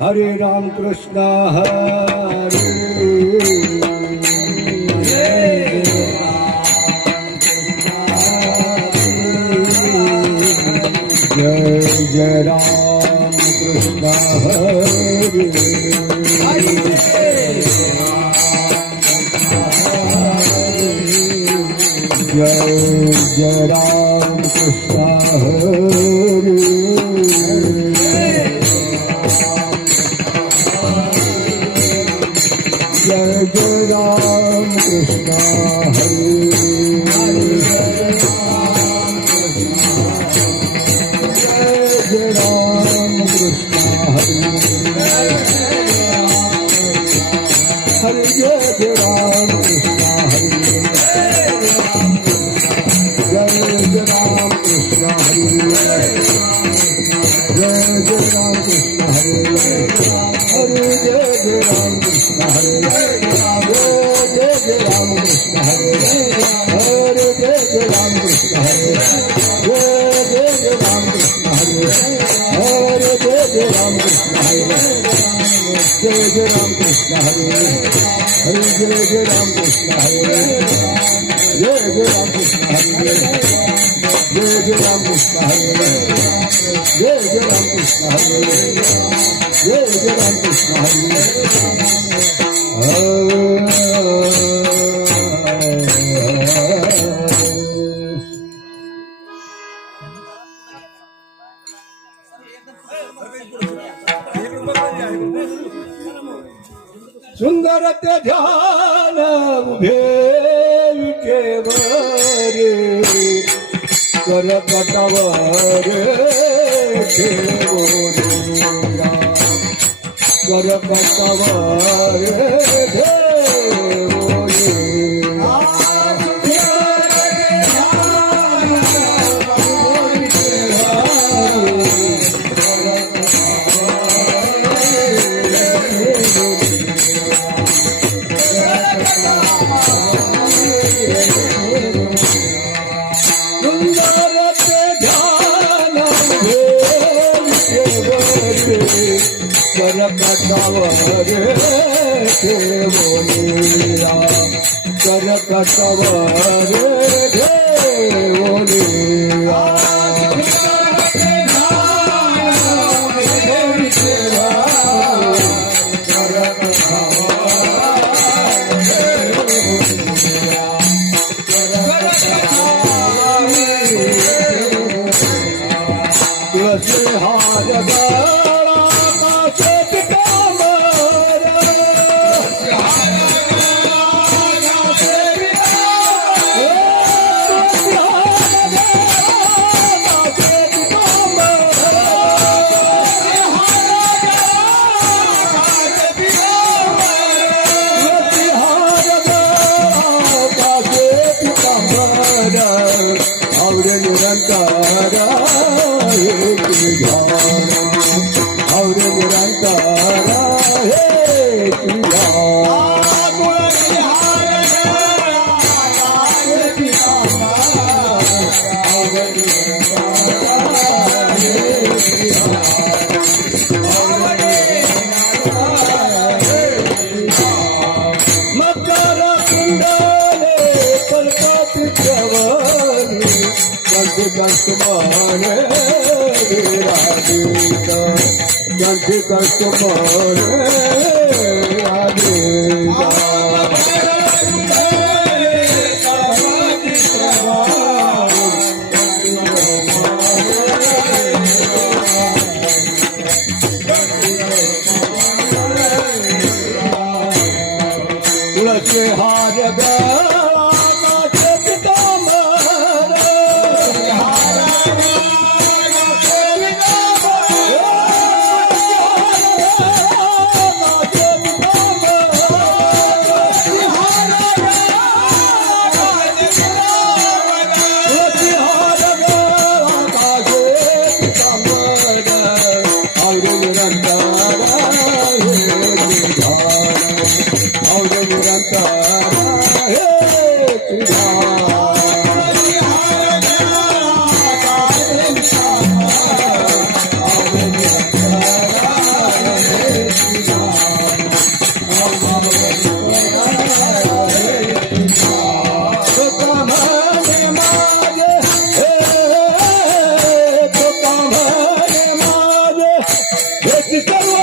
हरे राम कृष्ण हरे जय जय राम कृष्ण हरे जय जय राम कृष्ण हरे जय जय राम कृष्ण हरे जय राम कृष्ण हरे हरे जय राम कृष्ण हरे जय राम कृष्ण हरे जय राम कृष्ण हरे हरे जय राम कृष्ण हरे जय राम कृष्ण हरे हरे जय राम कृष्ण हरे जय राम कृष्ण हरे हरे जय राम कृष्ण हरे जय राम कृष्ण हरे हरे जय राम कृष्ण हरे जय राम कृष्ण हरे जय राम कृष्ण हरे जय राम कृष्ण हरे जय राम कृष्ण सुंदर ते ध्यान उभे विटेवर करपटावर ठेवोनिया करपटावर करकटवर ठेवोनिया करकटवर ठेवोनिया तुलसी हार तुलसी हार करू